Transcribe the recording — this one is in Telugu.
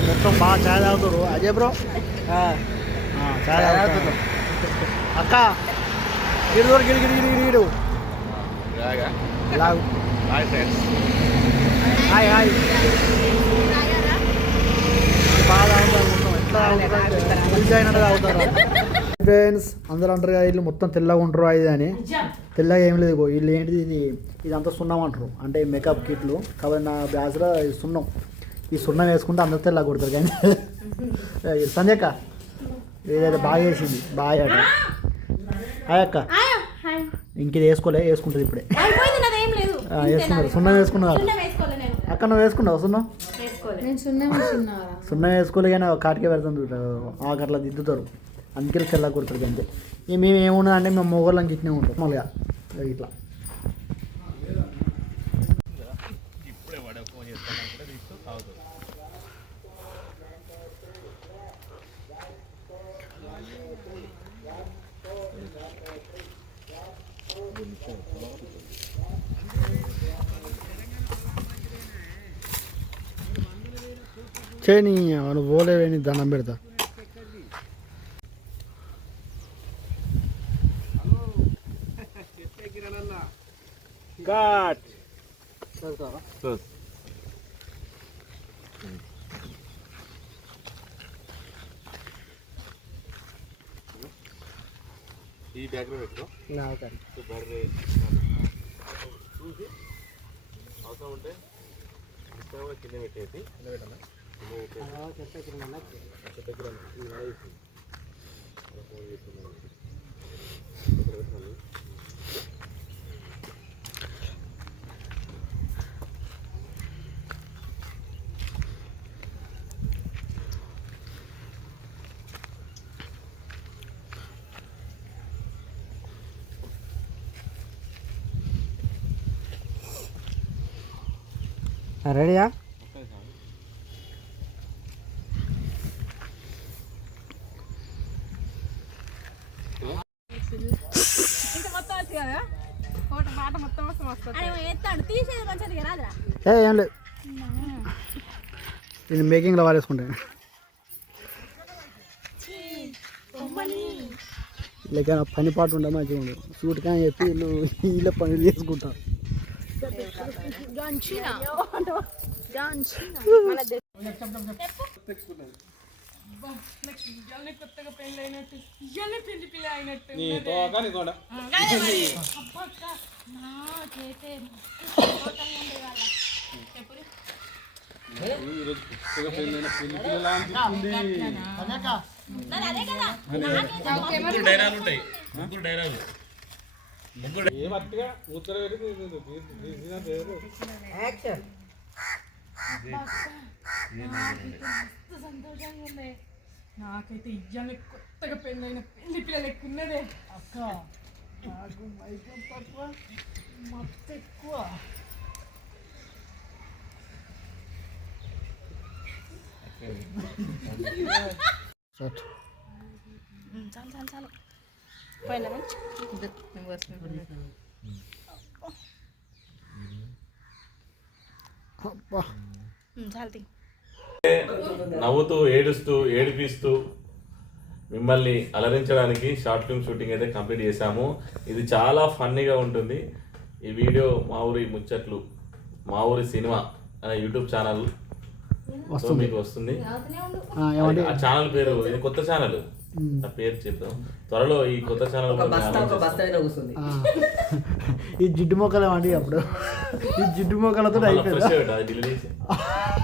మొత్తం బాగా చాయ్ తాగుతారు అజయ్ బ్రో చాయ్ తాగుతున్నారు అక్క గిడు గిడి గిడి గిడి గిడు లాగు హాయ్ ఫ్రెండ్స్ హాయ్ హాయ్ బాగా తాగుతారు ఎట్లా అయినట్టు తాగుతారు ఫ్రెండ్స్ అందరూ అంటారు కదా వీళ్ళు మొత్తం తెల్లగా ఉంటారు అది అని తెల్లగా ఏం లేదు వీళ్ళు ఏంటిది ఇదంతా సున్నం అంటారు అంటే మేకప్ కిట్లు కాబట్టి నా బ్యాచ్లో సున్నం ఈ సున్నం వేసుకుంటే అందరూ తెల్లగా కొడతారు కానీ సంజయక్క ఏదైతే బాగా వేసింది బాగా అట హాయ్ అక్క ఇంకేది వేసుకుంటుంది ఇప్పుడే వేసుకున్నారు సున్నం వేసుకున్నారు అక్క నువ్వు వేసుకున్నావు సున్నం సున్నం వేసుకోలే కానీ కాటికే పెడతాను అట్లా దిద్దుతారు అందుకే తెల్ల కొడతారు అంతే మేము ఏమున్నా అంటే మేము మొగోళ్ళని గిట్నే ఉంటాం మామూలుగా ఇట్లా చేయని వాళ్ళు పోలేవేని దండం పెడతా ఘాట్ ఈ బ్యాగ్లో పెట్టుకో బర్రె చూసి అవసరం ఉంటే కూడా కింద పెట్టేసి రెడీయా ఏం లేదు నేను మేకింగ్లో వాడేసుకుంటాను లేక పని పాటు ఉండే మంచిగా ఉండదు సూట్ కానీ చెప్పి వీళ్ళ పనులు చేసుకుంటారు కొత్తగా పెళ్ళి అయినట్టు పెళ్లి పిల్ల అయినట్టు సంతోషంగా ఉంది నాకైతే ఇయ్యాలి కొత్తగా పెళ్ళైన పెళ్లి పిల్లలు ఎక్కున్నదే అక్క నాకు మైకం తక్కువ మత్తు ఎక్కువ చాలు చాలు పోయినా చాలు నవ్వుతూ ఏడుస్తూ ఏడిపిస్తూ మిమ్మల్ని అలరించడానికి షార్ట్ ఫిల్మ్ షూటింగ్ అయితే కంప్లీట్ చేశాము. ఇది చాలా ఫన్నీగా ఉంటుంది. ఈ వీడియో మా ఊరి ముచ్చట్లు మా ఊరి సినిమా అనే యూట్యూబ్ ఛానల్ మీకు వస్తుంది. ఆ ఛానల్ పేరు ఇది కొత్త ఛానల్ ఆ పేరు చెప్తాం త్వరలో. ఈ కొత్త ఛానల్ ఈ జిడ్డు మొక్కలు అండి అప్పుడు ఈ జిడ్డు మొక్కలతో అయిపోయింది.